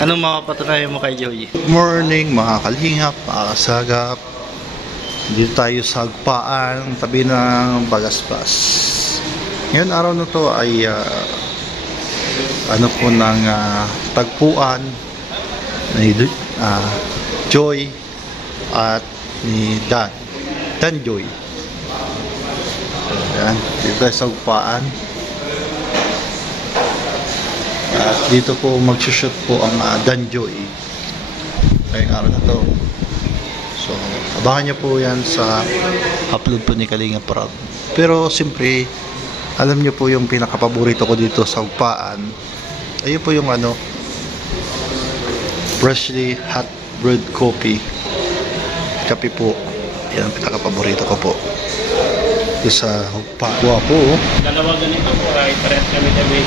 Anong mapapatunayan mo kay Joy? Good morning mga kalingap, mga kasagap. Dito tayo sa Hagupaan, tabi ng Bagaspas. Ngayon araw na to ay tagpuan ni Joy at ni Dan Joy. Ayan, dito tayo sa Hagupaan. At dito po magsushoot po ang Dan Joy ngayong araw na to. So abangan nyo po yan sa upload po ni Kalinga Prab. Pero siyempre alam nyo po yung pinakapaborito ko dito sa Hagupaan, ayun po yung freshly hot brewed coffee, kape po. Yan ang pinakapaborito ko po dito sa Hagupaan. Wapo oh. Dalawa ganito po ay parehas kami kami.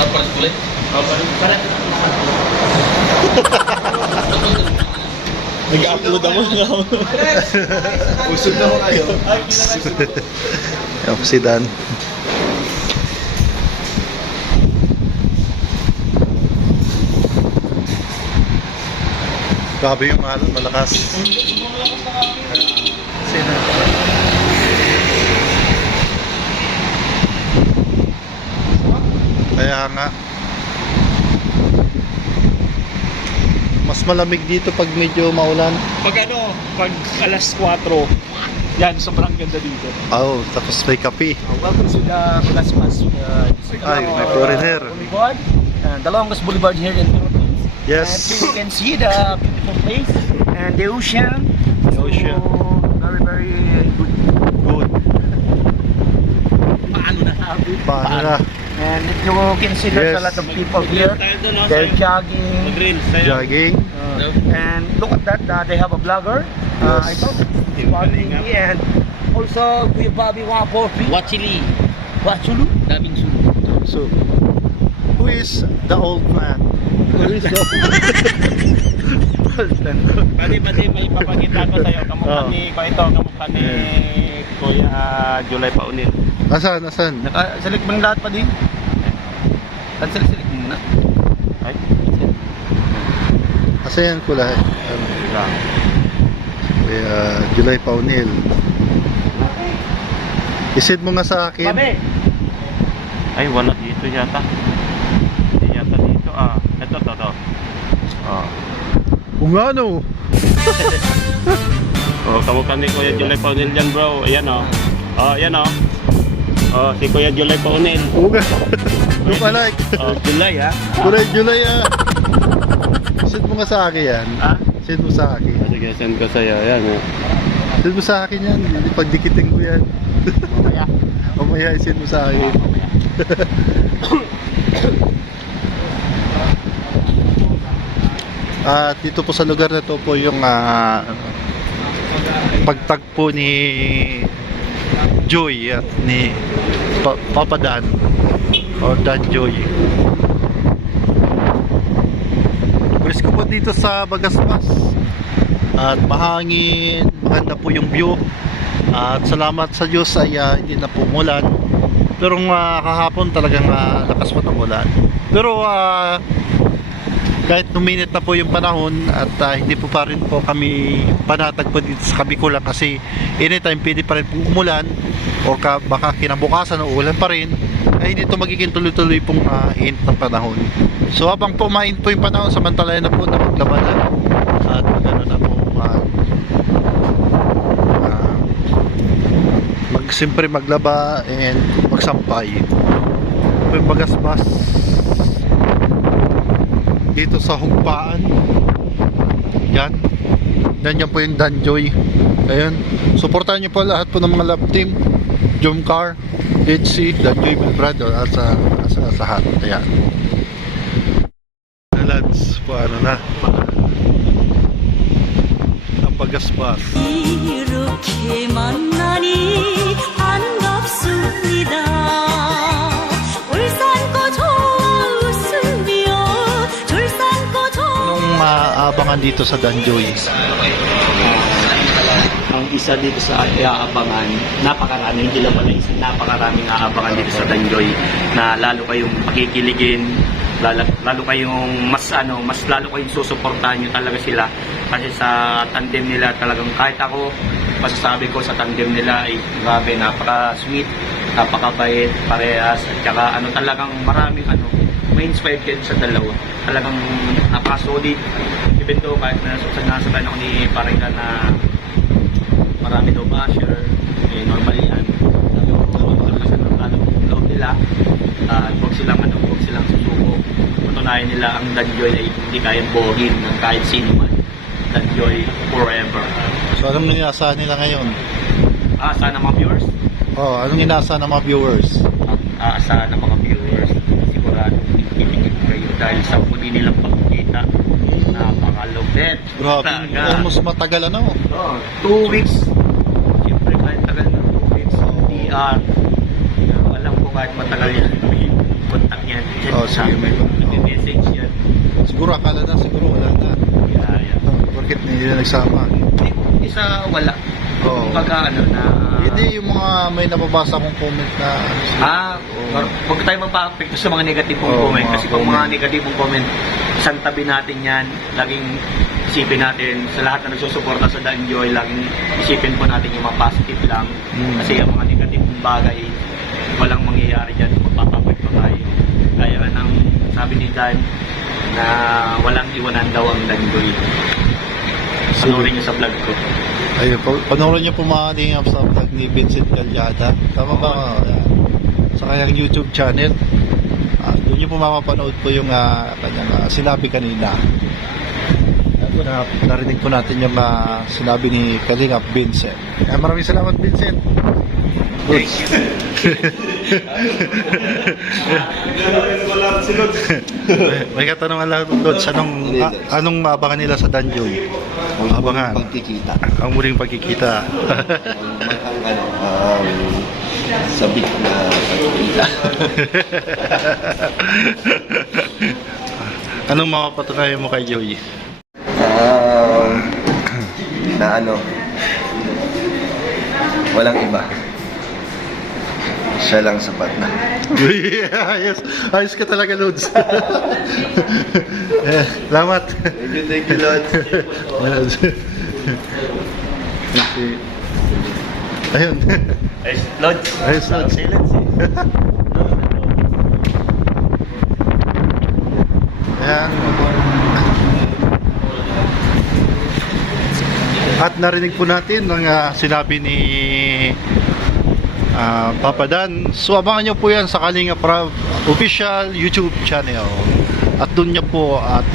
Papalit ulit? Papalit. Nag-upload ako na. Usog na ko kayo. Yan po si Dan. Grabe yung malakas. Kaya nga mas malamig dito pag medyo maulan. Pag alas 4, yan, sobrang ganda dito. Oh, tapos may kape. Welcome to the Bagaspas. Ay, may foreigner. Boulevard. The longest boulevard here in Philippines. Yes. And you can see the beautiful place and the ocean. The ocean. So, very, very good. Good. Paano na sabi? Paano na? And if you can see there's a lot of people here. They're jogging. Jogging. And look at that, they have a vlogger. I Yes. thought it's funny. And also Kuya Bobby 143. Wachili, Wachulu. daming sulu. So, who is the old man? Who is the old man? Pwede may papakita ko sa'yo. Kamukha Oh. ni kamukha ni Kuya July Paunil. Asan? Naka-select bang lahat pa din? Select muna. Ay? Asan kulay? July Paunil. Isid mo nga sa akin. Babe! Ay, wala dito yata. Hindi yata dito. Ito. Kung ano? Kamukha ni Kuya July Paunil dyan, bro. Ayan o. Ayan o. Si Kuya July Paunil. Uga. Look alike. July ha? July Isid mo nga sa akin yan. Isid mo sa akin. Sige, send ko sa'yo. Ayan o. Isid mo sa akin yan. Hindi pagdikitin ko yan. Mamaya isid mo sa akin. At dito po sa lugar na to po yung pagtagpo ni Joy at ni Papa Dan o Dan Joy. Presko po dito sa Bagaspas at mahangin, maganda po yung view at salamat sa Diyos ay hindi na po umulan, pero kahapon talagang lakas po ng ulan, pero kahit numinit na po yung panahon at hindi po pa rin po kami panatag po dito sa Kabikulan kasi anytime pwede pa rin po umulan o baka kinabukasan o ulan pa rin, ay dito magiging tuloy-tuloy pong init ng panahon. So habang po mainit po yung panahon, samantalayan na po na maglabanan at magano na po siyempre maglaba and magsampay. Po yung Bagaspas dito sa Hagupaan. Yan po yung Dan Joy. Ayun, supportahan nyo po lahat po ng mga love team, Jomcar, HC, Dan Joy Brother at sa lahat. Ayan lads, paano na ang Bagaspas. 이렇게 만나니 반갑습니다. 울산고 좋아 웃으며 줄산고 좋아. Anong maabangan dito sa Dan Joy? Ang isa dito sa iaabangan, napakarami, hindi lang pala isa, napakaraming aabangan dito sa Danjoy na lalo kayong pakikiligin, lalo kayong mas lalo kayong susuportahan nyo talaga sila kasi sa tandem nila talagang kahit ako masasabi ko sa tandem nila ay grabe, napaka-sweet, napakabait, parehas at saka talagang maraming may inspired kayo sa dalawa. Talagang napaka-solid. Even though kahit na nasasabi ako ni Parengka na marami daw basher, normal yan. Kasi loob nila, huwag silang susuko. Patunayan nila ang Danjoy ay hindi kayang bohin ng kahit sino man. Danjoy forever. So anong inaasahan nila ngayon? Sana mga viewers? Anong inaasahan ng mga viewers? Aasahan ng mga viewers, sigurado titigil kayo dahil sa muli nilang pagkikita. Napakalupit. Grabe, almost matagal 2 weeks. Siyempre kahit tagal ng 2 weeks, PR. Alam ko kahit matagal yan, may contact yan. Sige, may message yan. Siguro akala na, siguro wala na. Yeah. Bakit hindi na nagsama? Isa wala. Kumbaga Hindi yung mga may nababasa kong comment na huwag tayo magpa-apekto sa mga negatibong comment kasi kung mga negatibong comment, isang tabi natin yan, laging isipin natin sa lahat na nagsusuporta sa Danjoy, laging isipin po natin yung mga positive lang kasi yung mga negatibong bagay walang mangyayari dyan, magpapapekto tayo kaya ng sabi ni Dan na walang iwanan daw ang Danjoy. Panoorin nyo sa vlog ko. Ayun, panoorin niyo po mga lingap sa vlog ni Vincent Calyada. Tama ba? Sa kanyang YouTube channel. Doon niyo po mapapanood po yung kanyang sinabi kanina. Narinig po natin yung sinabi ni Kalingap Vincent. Maraming salamat, Vincent. Good. May katanungan lang, Lods. Anong maabangan nila sa Danjoy? Abangan. Pagkikita. Ang muling pagkikita. Sabik na pagkikita. Anong mapapatunayan mo kay Joy? Na walang iba. Siya lang sapat na. Ayos ka talaga, Lods. Salamat. Thank you, Lord. Ayun. Lods. Ayos, Lods. Silence Ayan. At narinig po natin ang sinabi ni Papa Dan. So abangan nyo po yan sa Kalingap Rab official YouTube channel. At doon niya po at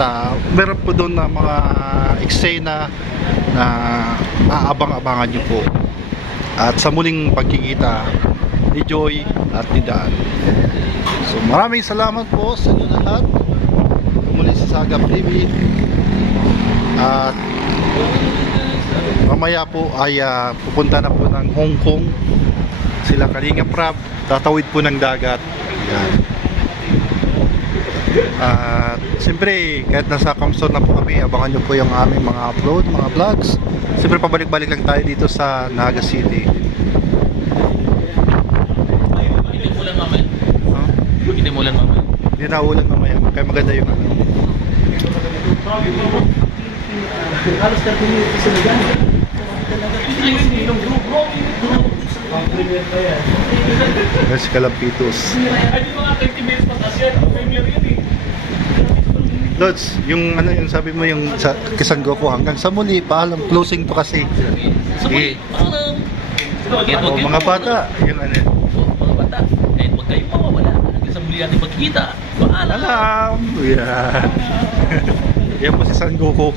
meron po doon na mga eksena na aabang-abangan nyo po. At sa muling pagkikita ni Joy at ni Dan. So maraming salamat po sa inyo lahat. Muli sa Sagap TV. At mamaya po ay pupunta na po ng Hong Kong sila Kalingap Rab, tatawid po ng dagat. Yan. At siyempre kahit nasa Kamsor na po kami, abangan nyo po yung aming mga upload, mga vlogs. Siyempre pabalik-balik lang tayo dito sa Naga City. Hindi mo lang mamaya. Hindi mo lang mamaya. Hindi na ulan mamaya, kaya maganda yung Halos na pumunta sa lagan. Yes, Kalampitos. Ay, di mga 30 minutes pa kasi yan. Premier yun eh. Lods, yung yung sabi mo yung sa Kisanggo ko hanggang sa muli, paalam, closing to kasi. Sige. Paalam. Mga bata, yung Mga bata, kahit huwag kayong mawawala. Hanggang sa muli natin magkita. Paalam. alam. Yeah. Yan po si San Goku.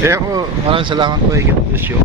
Kaya po, maraming salamat po. God bless you.